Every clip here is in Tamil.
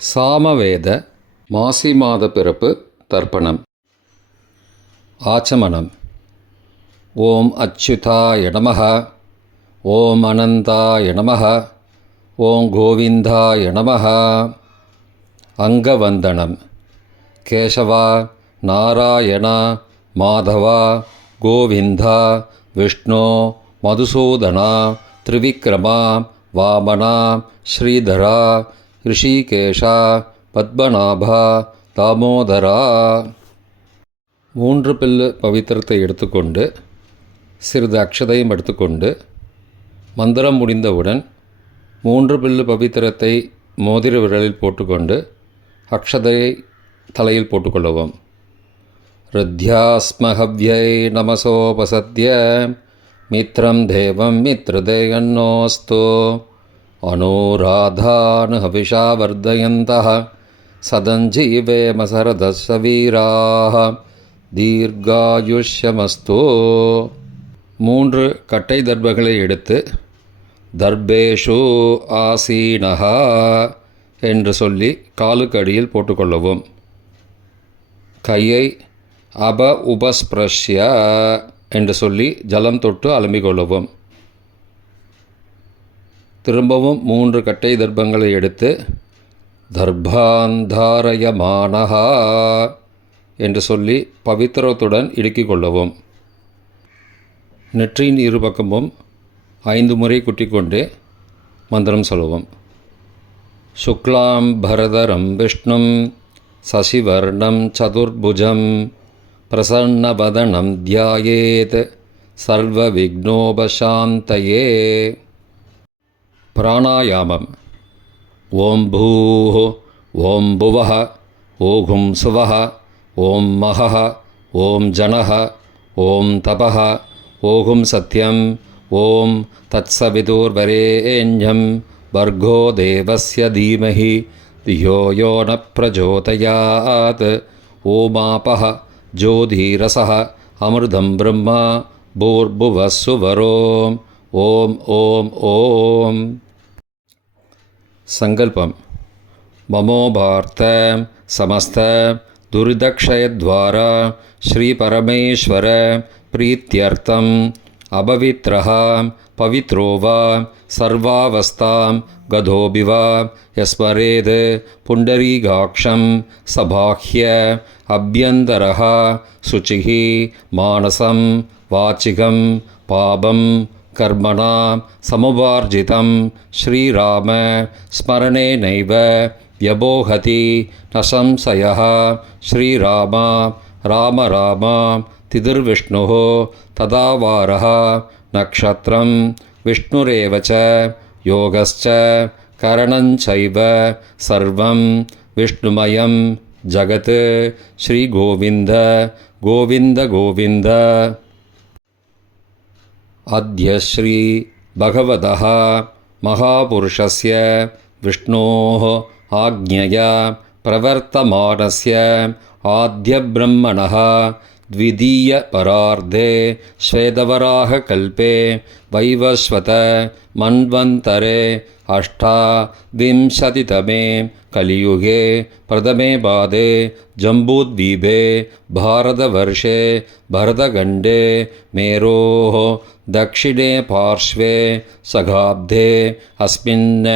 சாமவேத மாசி மாத பிறப்பு தர்ப்பணம். ஆச்சமனம். ஓம் அச்சுதாய நமः ஓம் அனந்தாய நமः ஓம் கோவிந்தாய நமः அங்கவந்தனம். கேசவா நாராயணா மாதவா கோவிந்தா விஷ்ணு மதுசூதனா திரிவிக்ரமா வாமனா ஸ்ரீதரா ரிஷிகேஷா பத்மநாபா தாமோதரா. மூன்று பில்லு பவித்திரத்தை எடுத்துக்கொண்டு சிறிது அக்ஷதையும் எடுத்துக்கொண்டு மந்திரம் முடிந்தவுடன் மூன்று பில்லு பவித்திரத்தை மோதிர விரலில் போட்டுக்கொண்டு அக்ஷதையை தலையில் போட்டுக்கொள்ளவும். ருத்யாஸ்மஹவ்யை நமசோபசத்ய மித்ரம் தேவம் மித்ருதேயன்னோஸ்து. அனூராதானு ஹவிஷா வர்தயந்தः சதஞ்சீவேமசரதஸ்ஸ வீராः தீர்காயுஷ்யமஸ்து மூன்று கட்டை தர்பங்களை எடுத்து தர்பேஷு ஆசீனஹா என்று சொல்லி காலுக்கு அடியில் போட்டுக்கொள்ளவும். கையை அப உபஸ்பிரஷ்ய என்று சொல்லி ஜலம் தொட்டு அலம்பிக் கொள்ளவும் திரும்பவும் மூன்று கட்டை தர்ப்பங்களை எடுத்து தர்பாந்தாரயமானஹா என்று சொல்லி பவித்திரத்துடன் இடுக்கிக் கொள்ளவும். நெற்றியின் இரு பக்கமும் ஐந்து முறை குட்டிக்கொண்டு மந்திரம் சொல்லுவோம். சுக்லாம் பரதரம் விஷ்ணும் சசிவர்ணம் சதுர்புஜம் பிரசன்னவதனம் தியாயேத் சர்வவிக்னோபசாந்தயே प्राणायामम्। ॐ भूः ॐ भुवः ओघुंसुवः ॐ महः ॐ जनः ॐ तपः ओघुं सत्यम् ॐ तत्सविदुर्वरे भर्गो देवस्य धीमहि धियो यो न प्रचोदयात्। ओमापः ज्योधिरसः अमृतं ब्रह्म ॐ ॐ। सङ्कल्पं ममोभार्त समस्त दुर्दक्षयद्वारा श्रीपरमेश्वर प्रीत्यर्थम् अपवित्रः पवित्रो वा सर्वावस्थां गधोऽपि वा यस्मरेद् पुण्डरीकाक्षं सबाह्य अभ्यन्तरः शुचिः मानसं वाचिकं पापं கர்மணாம் சமுபார்ஜிதம் ஸ்ரீராம ஸ்மரணே நைவ யபோகதி நசம்சயா ஸ்ரீராமா ராம ராமா திதிர்விஷ்ணு ததாவாரः நக்ஷத்திரம் விஷ்ணுரேவச்ச யோகஸ்ச கரணஞ்சைவ சர்வம் விஷ்ணுமயம் ஜகத் ஸ்ரீகோவிந்த கோவிந்த கோவிந்த अद्य श्रीभगवतः महापुरुषस्य विष्णोः आज्ञया प्रवर्तमानस्य आद्यब्रह्मणः द्वितीयपरार्धे श्वेतवराहकल्पे वैवस्वत मन्वन्तरे अष्टाविंशतितमे कलियुगे प्रथमे पादे जम्बूद्वीपे भारतवर्षे भरतखण्डे मेरोः दक्षिणे पार्श्वे सगाब्धे अस्मिन्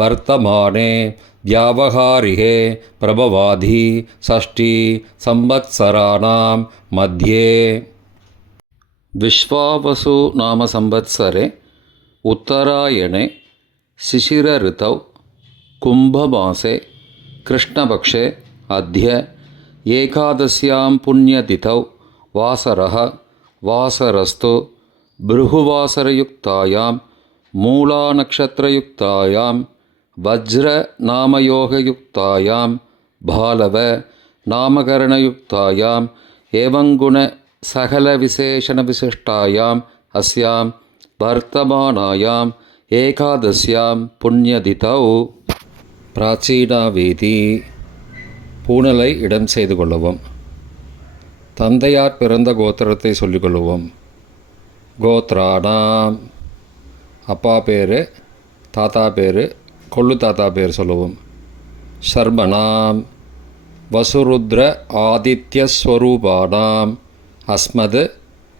वर्तमाने व्यावहारिके प्रभवाधि षष्ठी संवत्सराणां मध्ये। विश्वावसु नाम संवत्सरे उत्तरायणे शिशिरऋतौ कुम्भमासे कृष्णपक्षे अद्य एकादश्यां पुण्यतिथौ वासरः वासरस्तु भृगुवासरयुक्तायां मूलानक्षत्रयुक्तायां வஜ்ர நாமயோகயுக்தாயாம் பாலவ நாமகரணயுக்தாயாம் ஏவங்குண சகல விசேஷண விசிஷ்டாயாம் அஸ்யாம் வர்த்தமானாயாம் ஏகாதசியாம் புண்ணியதிதௌ. பிராச்சீனா வீதி பூனலை இடம் செய்து கொள்ளவும். தந்தையார் பிறந்த கோத்திரத்தை சொல்லிக்கொள்ளுவோம் கோத்ரானாம். அப்பா பேர் தாத்தா பேர் கொள்ளு தாத்தா பேர் சொல்லுவோம். சர்மணாம் வசுருத்ர ஆதித்யஸ்வரூபானாம் அஸ்மது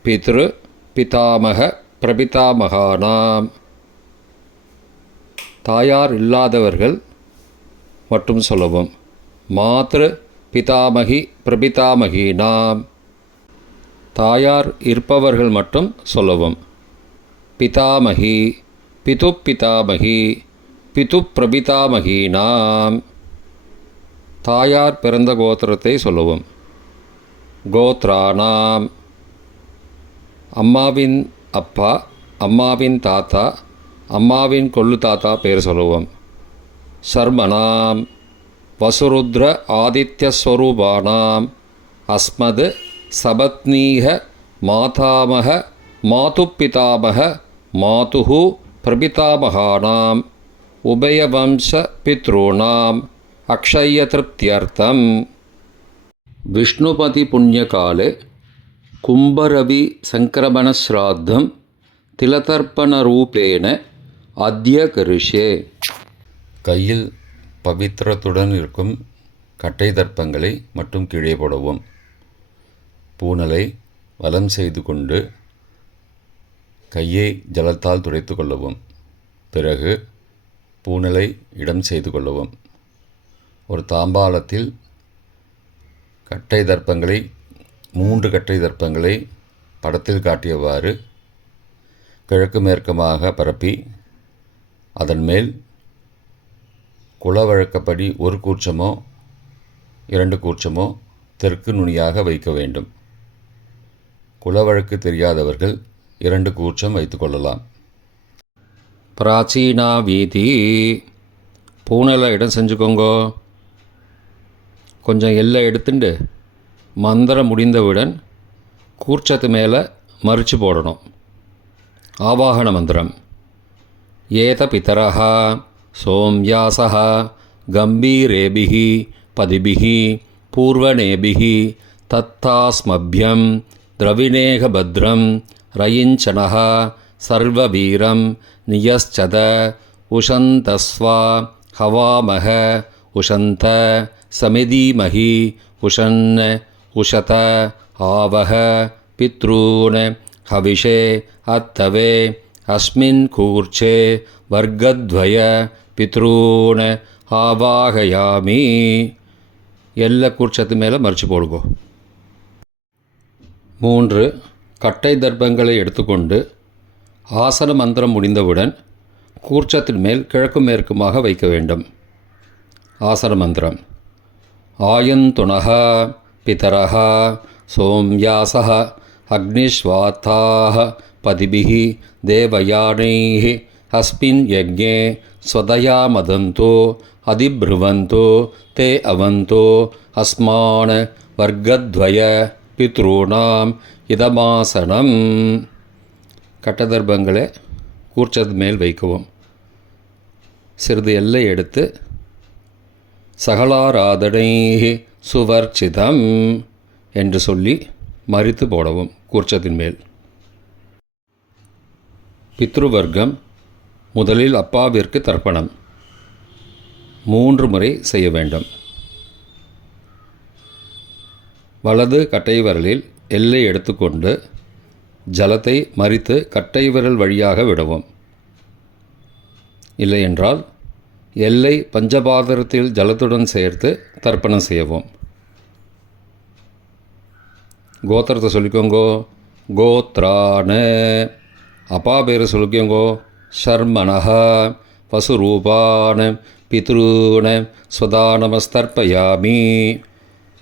பித்ரு பிதாமக பிரபிதாமகானாம். தாயார் இல்லாதவர்கள் மட்டும் சொல்லவும். மாத்ரு பிதாமகி பிரபிதாமகினாம். தாயார் இருப்பவர்கள் மட்டும் சொல்லவும். பிதாமகி பிது பிதாமகி பிது பிரபிதாமகீனாம். தாயார் பிறந்த கோத்திரத்தை சொல்லுவோம். கோத்ரானாம். அம்மாவின் அப்பா அம்மாவின் தாத்தா அம்மாவின் கொள்ளு தாத்தா பேர் சொல்லுவோம். சர்மனாம். வசுருத்ர ஆதித்யஸ்வரூபானாம். அஸ்மது சபத்னீக மாதாமக மாதுப்பிதாமக மாதுகு பிரபிதாமகானாம். உபயவம்ச பித்ருணாம் அக்ஷயதிருப்தியர்த்தம் விஷ்ணுபதி புண்ணியகாலே கும்பரவி சங்கிரமணஸ்ராத்தம் திலதர்ப்பணரூபேண அத்ய கருஷே கையில் பவித்திரத்துடன் இருக்கும் கட்டை தர்ப்பங்களை மட்டும் கீழே போடவும். பூனலை வலம் செய்து கொண்டு கையை ஜலத்தால் துடைத்து கொள்ளவும். பிறகு பூநிலை இடம் செய்து கொள்ளவும். ஒரு தாம்பாளத்தில் கட்டை தர்ப்பங்களை மூன்று கட்டை தர்ப்பங்களை படத்தில் காட்டியவாறு கிழக்கு மேற்கமாக பரப்பி அதன் மேல் குலவழக்கப்படி ஒரு கூச்சமோ இரண்டு கூச்சமோ தெற்கு நுனியாக வைக்க வேண்டும். குலவழக்கு தெரியாதவர்கள் இரண்டு கூச்சம் வைத்துக்கொள்ளலாம் பிராச்சீனா வீதி. பூனையில் இடம் செஞ்சுக்கோங்கோ. கொஞ்சம் எல்லை எடுத்துட்டு மந்திரம் முடிந்தவுடன் கூர்ச்சத்து மேலே மறித்து போடணும். ஆவாகன மந்திரம். ஏத பிதரா சோம்யாசா கம்பீரேபிகி பதிபிகி பூர்வணேபிகி தத்தாஸ்மபியம் திரவிணேகபத்ரம் ரயிஞ்சனஹா சர்வீரம் நியஸ்சத உஷந்தஸ்வா ஹவாமக உஷந்த சமிதீமஹி உஷன் உஷத ஆவக பித்ரூன் ஹவிஷே அத்தவே அஸ்மின் கூர்ச்சே வர்க்கத்வய பித்ரூன் ஆவாகயாமி. எல்லா கூர்ச்சத்து மேலே மறித்து போடுங்கோ. மூன்று கட்டை தர்ப்பங்களை எடுத்துக்கொண்டு ஆசன மந்திரம் முடிந்தவுடன் கூர்ச்சத்தின் மேல் கிழக்கு மேற்குமாக வைக்க வேண்டும் ஆசன மந்திரம் ஆயந்துணः पितरः सोम्यासः अग्निश्वात्थाः पदिभिः देवयानैः अस्मिन् यज्ञे स्वदया मदन्तो अधिब्रुवन्तो ते अवन्तो अस्मान् वर्गद्वय பித்ருணாம் இதமாசனம் கட்டதர்பங்களை கூர்ச்சது மேல் வைக்கவும். சிறிது எல்லை எடுத்து சகலாராதனை சுவர்ச்சிதம் என்று சொல்லி மறித்து போடவும் கூர்ச்சத்தின் மேல். பித்ருவர்க்கம் முதலில் அப்பாவிற்கு தர்ப்பணம். மூன்று முறை செய்ய வேண்டும். வலது கட்டை விரலில் எல்லை எடுத்துக்கொண்டு ஜலத்தை மறித்து கட்டை விரல் வழியாக விடவும். இல்லையென்றால் எல்லை பஞ்சபாதரத்தில் ஜலத்துடன் சேர்த்து தர்ப்பணம் செய்யவும். கோத்திரத்தை சொல்லிக்கோங்கோ. கோத்ரான அப்பா பேர் சொல்லிக்கோங்கோ. ஷர்மனஹா பசுரூபான பித்ருன ஸ்வதானமஸ்தர்ப்பயாமி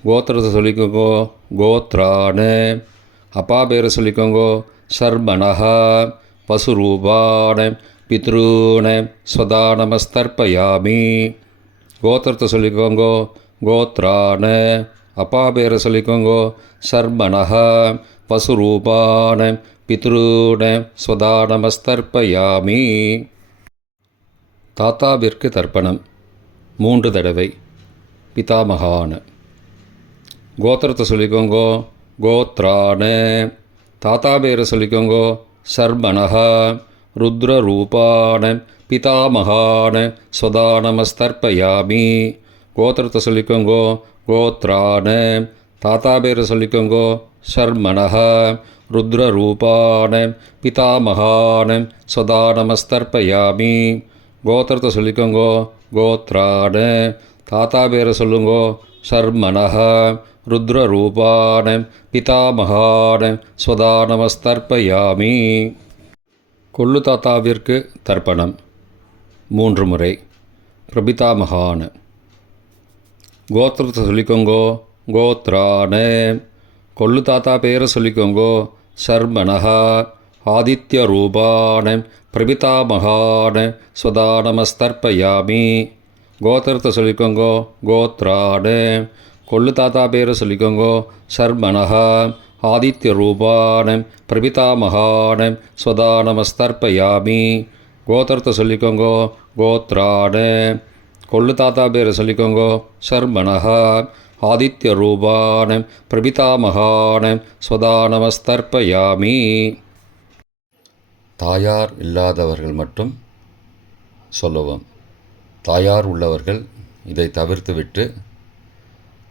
கோத்திரத்தை சொல்லிக்கோங்கோ. கோத்ரான அப்பா பேரை சொல்லிக்கோங்கோ. ஷர்மணஹ பசுரூபான பித்ருன ஸ்வதானமஸ்தர்ப்பயாமி. கோத்திரத்தை சொல்லிக்கோங்கோ. கோத்ரான அப்பா பேரை சொல்லிக்கோங்கோ. ஷர்மணஹ பசுரூபான பித்ருன ஸ்வதானமஸ்தர்ப்பயாமி. தாத்தாவிற்கு தர்ப்பணம். மூன்று தடவை. பிதாமகான. கோத்திரத்தை சொல்லிக்கோங்கோ. கோத்ரான. தாத்தா பேரை சொல்லிக்கோங்கோ. சர்மணஹ ருத்ரரூபான. பிதாமகான. ஸ்வதானமஸ்தர்ப்பயாமி. கோத்திரத்தை சொல்லிக்கோங்கோ. கோத்ரானு. தாத்தா பேரை சொல்லிக்கோங்கோ. ஷர்மணஹ ருத்ரரூபான. பிதாமகான. சதா கோத்திரத்தை சொல்லிக்கோங்கோ. கோத்ரானு. தாத்தா பேரை சொல்லுங்கோ. ஷர்மணஹ ருத்ரரூபான பிதாமகான ஸ்வதா நமஸ்தர்ப்பயாமி கொள்ளு தாத்தாவிற்கு தர்ப்பணம். மூன்று முறை. பிரபிதாமகான. கோத்திரத்தை சொல்லிக்கோங்கோ கோத்ரான. கொள்ளு தாத்தா பேரை சொல்லிக்கோங்கோ சர்மனஹா. ஆதித்ய ரூபான பிரபிதாமகான ஸ்வதானமஸ்தர்ப்பயாமி. கோத்திரத்தை சொல்லிக்கோங்கோ கோத்ரான. கொள்ளு தாத்தா பேரை சொல்லிக்கோங்கோ. சர்மனஹா ஆதித்ய ரூபானம் பிரபிதாமகான ஸ்வதா நமஸ்தர்ப்பயாமி. கோத்திரத்தை சொல்லிக்கோங்கோ. கோத்ரான கொள்ளு தாத்தா பேரை சொல்லிக்கோங்கோ. சர்மனஹா ஆதித்ய ரூபானம் பிரபிதாமகான ஸ்வதா நமஸ்தர்ப்பயாமி. தாயார் இல்லாதவர்கள் மட்டும் சொல்லுவோம். தாயார் உள்ளவர்கள் இதை தவிர்த்துவிட்டு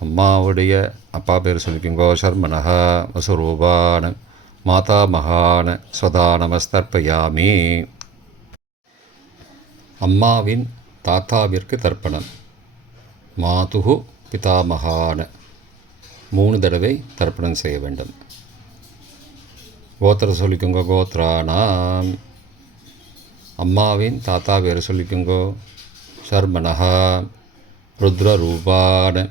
அம்மாவுடைய அப்பா பேர் சொல்லிக்கோங்கோ சர்மனக வசுரூபான மாதா மகான ஸ்வதா நமஸ்தர்ப்பயாமி. அம்மாவின் தாத்தாவிற்கு தர்ப்பணம். மாதுகு பிதாமகான. மூணு தடவை தர்ப்பணம் செய்ய வேண்டும். கோத்திர சொல்லிக்கோங்க கோத்ரானாம் அம்மாவின் தாத்தா பேர் சொல்லிக்கோங்கோ ஷர்மனஹா ருத்ரரூபான.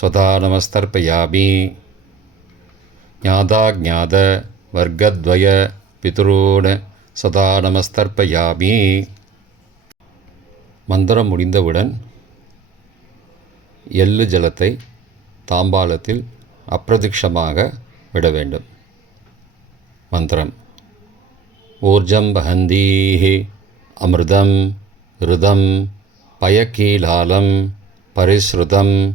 ஸ்வதா நமஸ்தர்ப்பயாமி ஞாதா ஜாத வர்க்கத்வய சதா நமஸ்தர்ப்பயாமி மந்திரம் முடிந்தவுடன் எள்ளு ஜலத்தை தாம்பாலத்தில் அப்பிரதிக்ஷமாக விட வேண்டும். மந்திரம். ஊர்ஜம் வஹந்தீஹி அமிர்தம் ருதம் பயக்கீலாலம் பரிஸ்ருதம்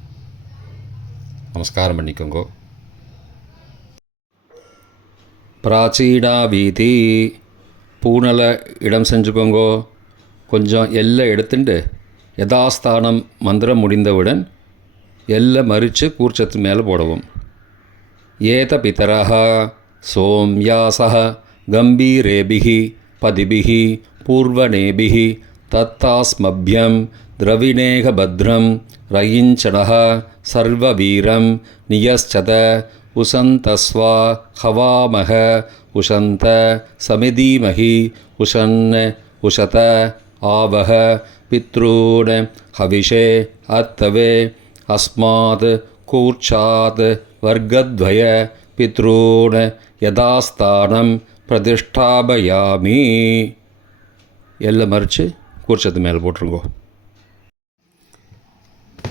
நமஸ்காரம் பண்ணிக்கோங்கோ. பிராச்சீனா வீதி பூனலை இடம் செஞ்சுக்கோங்கோ. கொஞ்சம் எல்லை எடுத்துட்டு யதாஸ்தானம் மந்திரம் முடிந்தவுடன் எல்லை மறித்து கூர்ச்சத்து மேலே போடவும். ஏத பிதரः சோம்யாசः கம்பீரேபிகி பதிபிகி பூர்வணேபிः தத்தாஸ்மபியம் द्रविणेहभद्रं रयिञ्चणः सर्ववीरं नियश्चत उशन्तस्वा हवामः उशन्त समिधीमहि उशन् उशत आवह पितॄन् हविषे अत्तवे अस्मात् कूर्चात् वर्गद्वय पितॄन् यदास्तानं பிரதிஷ்டாபயாமி எல்லை மறித்து கூர்ச்சத்து மேலே போட்டுருங்கோ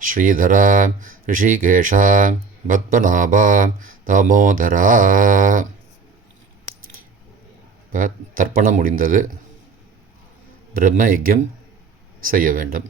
ஸ்ரீதரா ரிஷிகேஷா பத்மநாபா தாமோதரா. இப்போ தர்ப்பணம் முடிந்தது. பிரம்ம யஜ்யம் செய்ய வேண்டும்.